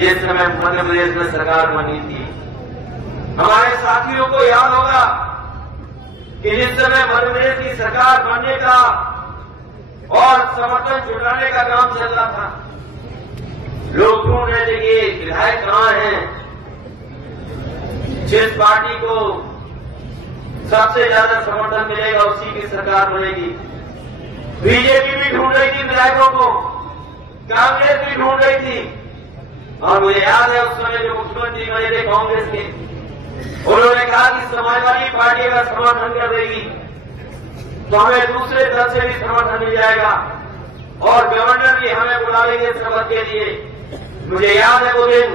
जिस समय मध्य प्रदेश में सरकार बनी थी। हमारे साथियों को याद होगा कि जिस समय मध्य प्रदेश की सरकार बनने का और समर्थन जुटाने का काम चल रहा था, लोग ढूंढ रहे थे कि विधायक कहां हैं, जिस पार्टी को सबसे ज्यादा समर्थन मिलेगा उसी की सरकार बनेगी। बीजेपी भी ढूंढ रही थी विधायकों को, कांग्रेस भी ढूंढ रही थी, और मुझे याद है उस समय जो मुख्यमंत्री बने थे कांग्रेस के, उन्होंने कहा कि समाजवादी पार्टी अगर समर्थन कर देगी तो हमें दूसरे दल से भी समर्थन मिल जाएगा और गवर्नर भी हमें बुला लेंगे शपथ के लिए। मुझे याद है वो दिन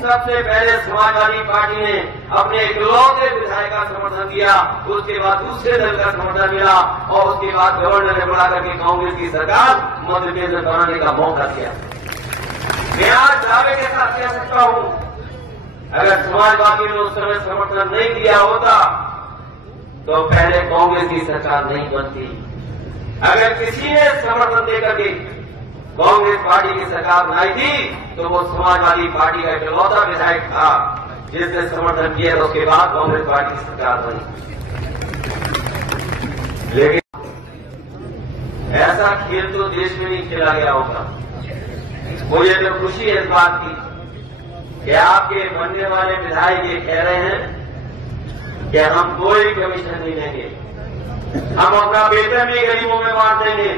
सबसे पहले समाजवादी पार्टी ने अपने इकलौते विधायक का समर्थन दिया, उसके बाद दूसरे दल का समर्थन मिला और उसके बाद गवर्नर ने बुला करके कांग्रेस की सरकार मध्य प्रदेश में बनाने का मौका दिया। मैं आज दावे के साथ कह सकता हूं, अगर समाजवादी ने उस समय समर्थन नहीं दिया होता तो पहले कांग्रेस की सरकार नहीं बनती। अगर किसी ने समर्थन देकर के कांग्रेस पार्टी की सरकार बनाई थी तो वो समाजवादी पार्टी का इकलौता विधायक था जिसने समर्थन किया, तो उसके बाद कांग्रेस पार्टी की सरकार बनी। लेकिन ऐसा खेल तो देश में नहीं खेला गया होगा। मुझे तो खुशी है इस बात की कि आपके बनने वाले विधायक ये कह रहे हैं कि हम कोई कमीशन नहीं देंगे, हम अपना वेतन भी गरीबों में बांट देंगे।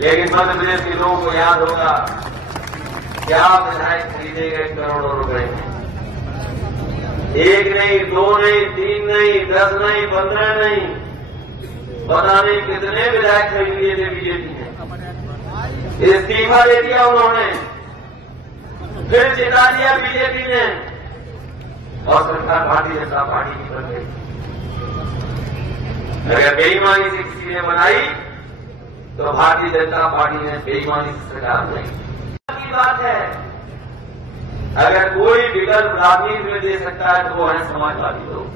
लेकिन मध्य प्रदेश के लोगों को याद होगा क्या विधायक खरीदे गए करोड़ों रुपए में। एक नहीं, दो नहीं, तीन नहीं, 10 नहीं, 15 नहीं, पता नहीं कितने विधायक खरीद लिए थे बीजेपी ने। इस्तीफा दे दिया उन्होंने, फिर जिता दिया बीजेपी ने और सरकार भारतीय जनता पार्टी की बन गई। अगर बेईमानी से किसी ने बनाई तो भारतीय जनता पार्टी ने बेईमानी से सरकार बनाई की बात है। अगर कोई विकल्प राजनीति में दे सकता है तो वो है समाजवादी लोग।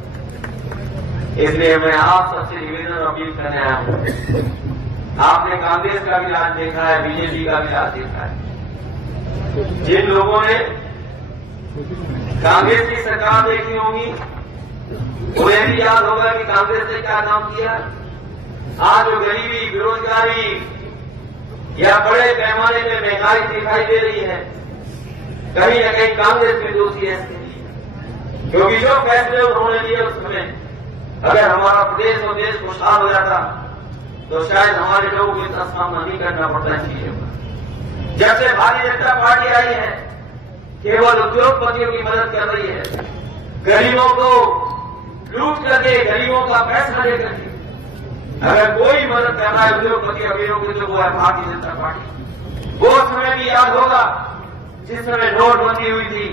इसलिए मैं आप सबसे निवेदन और अपील करने आया हूं। आपने कांग्रेस का भी राज देखा है, बीजेपी का भी राज देखा है। जिन लोगों ने कांग्रेस की सरकार देखी होगी उन्हें भी याद होगा कि कांग्रेस ने क्या काम किया। आज जो गरीबी, बेरोजगारी या बड़े पैमाने में महंगाई दिखाई दे रही है, कहीं न कहीं कांग्रेस भी दोषी है, क्योंकि जो फैसले उन्होंने लिए उस समय अगर हमारा प्रदेश और देश खुशहाल हो जाता तो शायद हमारे लोगों को इतना सामना नहीं करना पड़ता चीजों का। जब से भारतीय जनता पार्टी आई है केवल उद्योगपतियों की मदद कर रही है, गरीबों को लूट करके, गरीबों का पैसा लेकर के अगर कोई मदद कर रहा है उद्योगपति अमीरों की तो वो है भारतीय जनता पार्टी। वो समय भी याद होगा जिस समय नोटबंदी हुई थी।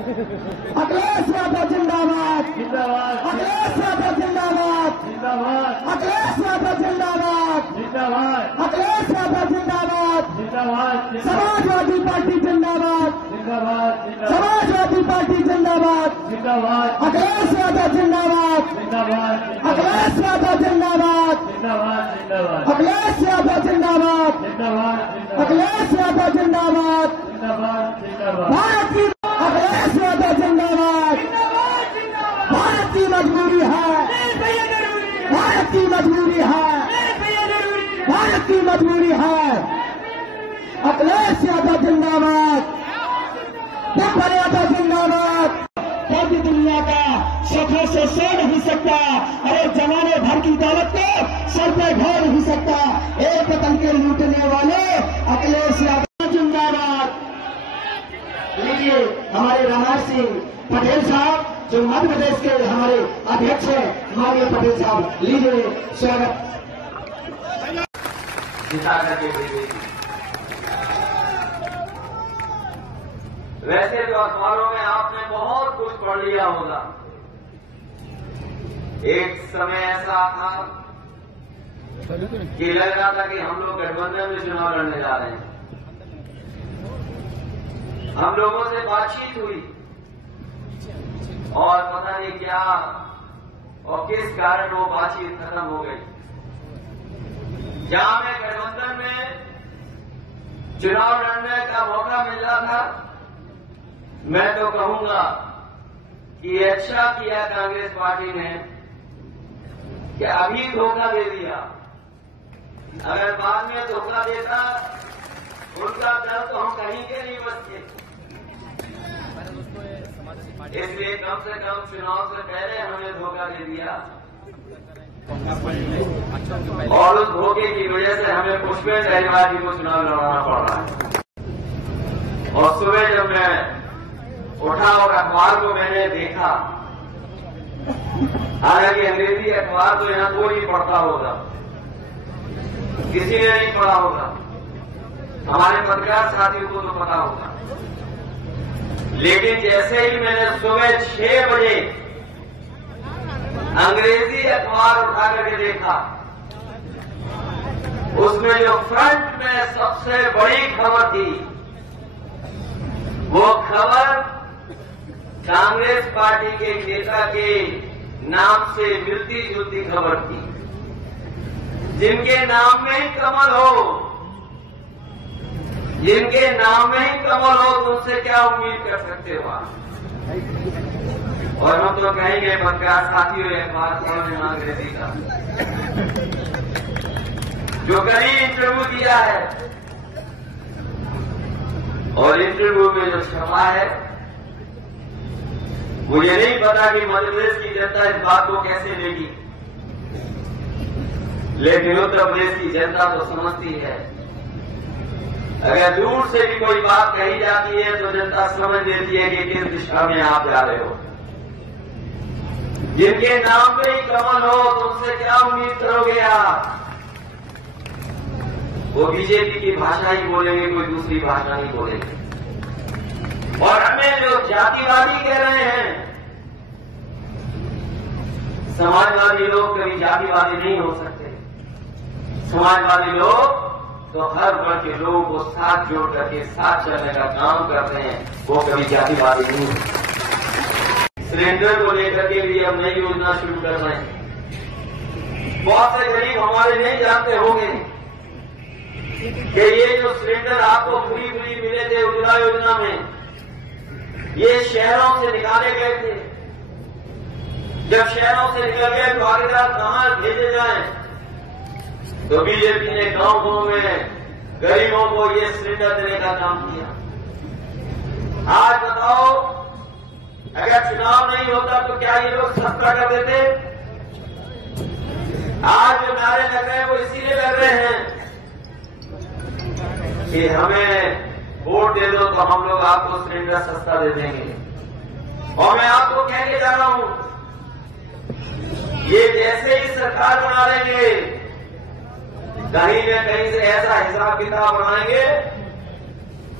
अखिलेश यादव जिंदाबाद, जिंदाबाद, अखिलेश यादव जिंदाबाद, जिंदाबाद, अखिलेश यादव जिंदाबाद, जिंदाबाद, अखिलेश यादव जिंदाबाद, जिंदाबाद, समाजवादी पार्टी जिंदाबाद, जिंदाबाद, समाजवादी पार्टी जिंदाबाद, जिंदाबाद, अखिलेश यादव जिंदाबाद, जिंदाबाद, अखिलेश यादव जिंदाबाद, जिंदाबाद, जिंदाबाद, अखिलेश यादव जिंदाबाद, जिंदाबाद, अखिलेश यादव जिंदाबाद, जिंदाबाद, जिंदाबाद, भारत की अखिलेश यादव जिंदाबाद, भारत की मजबूरी है, भारत की मजबूरी है, भारत की मजबूरी है। अखिलेश यादव जिंदाबाद, डॉक्टर यादव जिंदाबाद। पूरी दुनिया का सफर से सो नहीं सकता, अरे जमाने भर की दौलत को सर पे ढो नहीं सकता। एक पतंग के लूटने वाले अखिलेश यादव जिंदाबाद। लीजिए हमारे रमेश सिंह पटेल साहब जो मध्य प्रदेश के हमारे अध्यक्ष हैं, माननीय पटेल साहब, लीजिए स्वागत। वैसे तो अखबारों में आपने बहुत कुछ पढ़ लिया होगा। एक समय ऐसा था कि लग रहा था कि हम लोग गठबंधन में चुनाव लड़ने जा रहे हैं। हम लोगों से बातचीत हुई और पता नहीं क्या और किस कारण वो बातचीत खत्म हो गई। जहां में गठबंधन में चुनाव लड़ने का मौका मिल रहा था मैं तो कहूंगा कि अच्छा किया कांग्रेस पार्टी ने कि अभी धोखा दे दिया। अगर बाद में धोखा देता उनका दर तो हम कहीं के नहीं बचते। इसलिए कम से कम चुनाव से पहले हमें धोखा दे दिया और उस धोखे की वजह से हमें पुष्पेंद्र अहिरवार जी को चुनाव लड़ाना पड़ रहा है। और सुबह जब मैं उठा और अखबार को मैंने देखा, हालांकि अंग्रेजी अखबार तो यहां कोई नहीं पढ़ता होगा, किसी ने नहीं पढ़ा होगा, हमारे पत्रकार साथियों को तो पता होगा। लेकिन जैसे ही मैंने सुबह 6 बजे अंग्रेजी अखबार उठा करके देखा, उसमें जो फ्रंट में सबसे बड़ी खबर थी वो खबर कांग्रेस पार्टी के नेता के नाम से मिलती जुलती खबर थी। जिनके नाम में ही कमल हो, जिनके नाम में ही कमल हो, तो उससे क्या उम्मीद कर सकते हो आप? और हम तो कहेंगे पत्रकार साथियों एक बात पढ़ना अंग्रेजी का, जो कभी इंटरव्यू दिया है और इंटरव्यू में जो छपा है, मुझे नहीं पता कि मध्य प्रदेश की जनता इस बात को कैसे लेगी, लेकिन उत्तर प्रदेश की जनता तो समझती है। अगर दूर से भी कोई बात कही जाती है तो जनता समझ लेती है कि किस दिशा में आप जा रहे हो। जिनके नाम पे ही कमल हो तो उनसे क्या उम्मीद करोगे आप? वो बीजेपी की भाषा ही बोलेंगे, कोई दूसरी भाषा नहीं बोलेंगे। और हमें जो जातिवादी कह रहे हैं, समाजवादी लोग कभी जातिवादी नहीं हो सकते। समाजवादी लोग तो हर वर्ग के लोगों को साथ जोड़ करके साथ चलने का काम करते हैं, वो कभी जातिवादी नहीं होते। सिलेंडर को लेकर के भी हम नई योजना शुरू कर रहे हैं। बहुत से गरीब हमारे नहीं जानते होंगे कि ये जो सिलेंडर आपको फ्री मिले थे उज्ज्वला योजना में, ये शहरों से निकाले गए थे। जब शहरों से निकल गए तो आगे कहां भेजे जाएं, तो बीजेपी ने गांव में गरीबों को ये सिलेंडर देने का काम किया। आज बताओ, अगर चुनाव नहीं होता तो क्या ये लोग सस्ता कर देते? आज जो नारे लग रहे हैं वो इसीलिए लग रहे हैं कि हमें वोट दे दो तो हम लोग आपको सिलेंडर सस्ता दे देंगे। और मैं आपको कह के जा रहा हूं, ये जैसे ही सरकार बना लेंगे, कहीं न कहीं से ऐसा हिसाब किताब बनाएंगे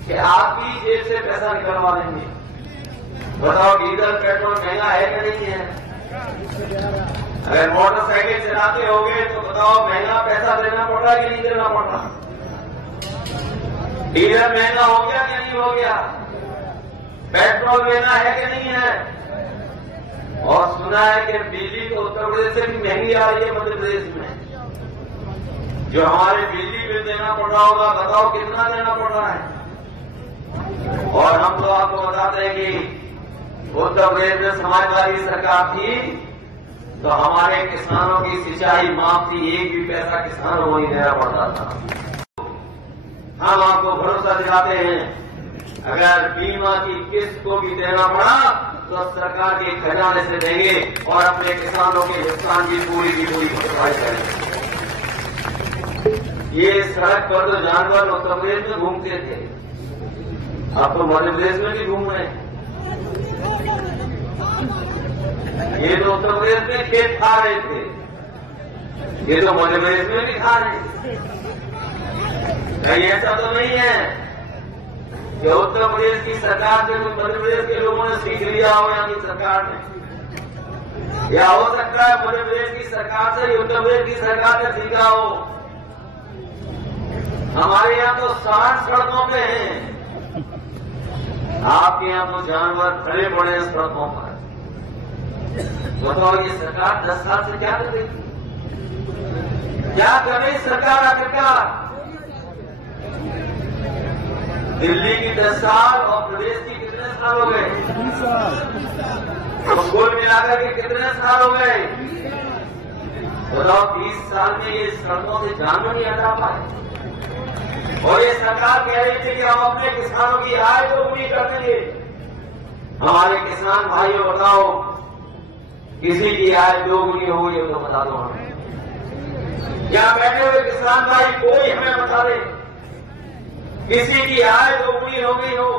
कि आपकी जेब से पैसा निकलवा देंगे। बताओ, डीजल पेट्रोल महंगा है कि नहीं है? अगर मोटरसाइकिल चलाते होगे तो बताओ महंगा पैसा देना पड़ रहा है कि नहीं देना पड़ रहा? डीजल महंगा हो गया कि नहीं हो गया? पेट्रोल महंगा है कि नहीं है? और सुना है कि बिजली तो उत्तर प्रदेश से भी महंगी आ रही है मध्य प्रदेश में। जो हमारे बिजली बिल देना पड़ रहा होगा, बताओ कितना देना पड़ रहा है? और हम तो आपको बताते हैं कि उत्तर प्रदेश में समाजवादी सरकार थी तो हमारे किसानों की सिंचाई माफ थी, एक भी पैसा किसानों को नहीं देना पड़ता था। हम आपको भरोसा दिलाते हैं, अगर बीमा की किस्त को भी देना पड़ा तो सरकार के खजाने से देंगे और अपने किसानों के नुकसान की पूरी भरपाई करेंगे। ये सड़क पर तो जानवर उत्तर प्रदेश में घूमते थे, अब तो मध्य प्रदेश में भी घूम रहे हैं। ये तो उत्तर प्रदेश में खेत खा रहे थे, ये तो मध्य प्रदेश में भी खा रहे हैं। कहीं ऐसा तो नहीं है कि उत्तर प्रदेश की सरकार से कुछ मध्य प्रदेश के लोगों ने सीख लिया हो यहाँ की सरकार ने, या हो सकता है मध्य प्रदेश की सरकार से उत्तर प्रदेश की सरकार ने सीखा हो। हमारे यहाँ तो 60 सड़कों पे हैं, आपके यहाँ तो जानवर खड़े पड़े हैं सड़कों पर। बताओ, ये सरकार 10 साल से क्या कर रही थी? क्या कर रही सरकार आखिरकार? दिल्ली की 10 साल और प्रदेश की कितने साल हो गए? तो कुल मिलाकर के कितने साल हो गए? बताओ, 20 साल में ये सड़कों से जान नहीं हटा पाए। और ये सरकार कह रही थी कि हम अपने किसानों की आय को पूरी कर देंगे। हमारे किसान भाइयों बताओ, किसी की आय दोगुनी हो गई तो बता दो हमें। यहाँ बैठे हुए किसान भाई कोई हमें बता दे किसी की आय दोगुनी हो गई हो।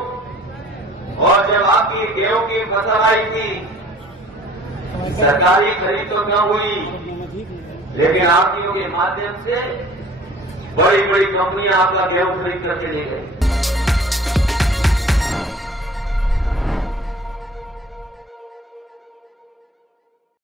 और जब आपकी गेहूं की फसल आई थी, सरकारी खरीद तो न हुई, लेकिन आरटीओ के माध्यम से बड़ी बड़ी कंपनियां आपका गेहूं खरीद करके ले गई।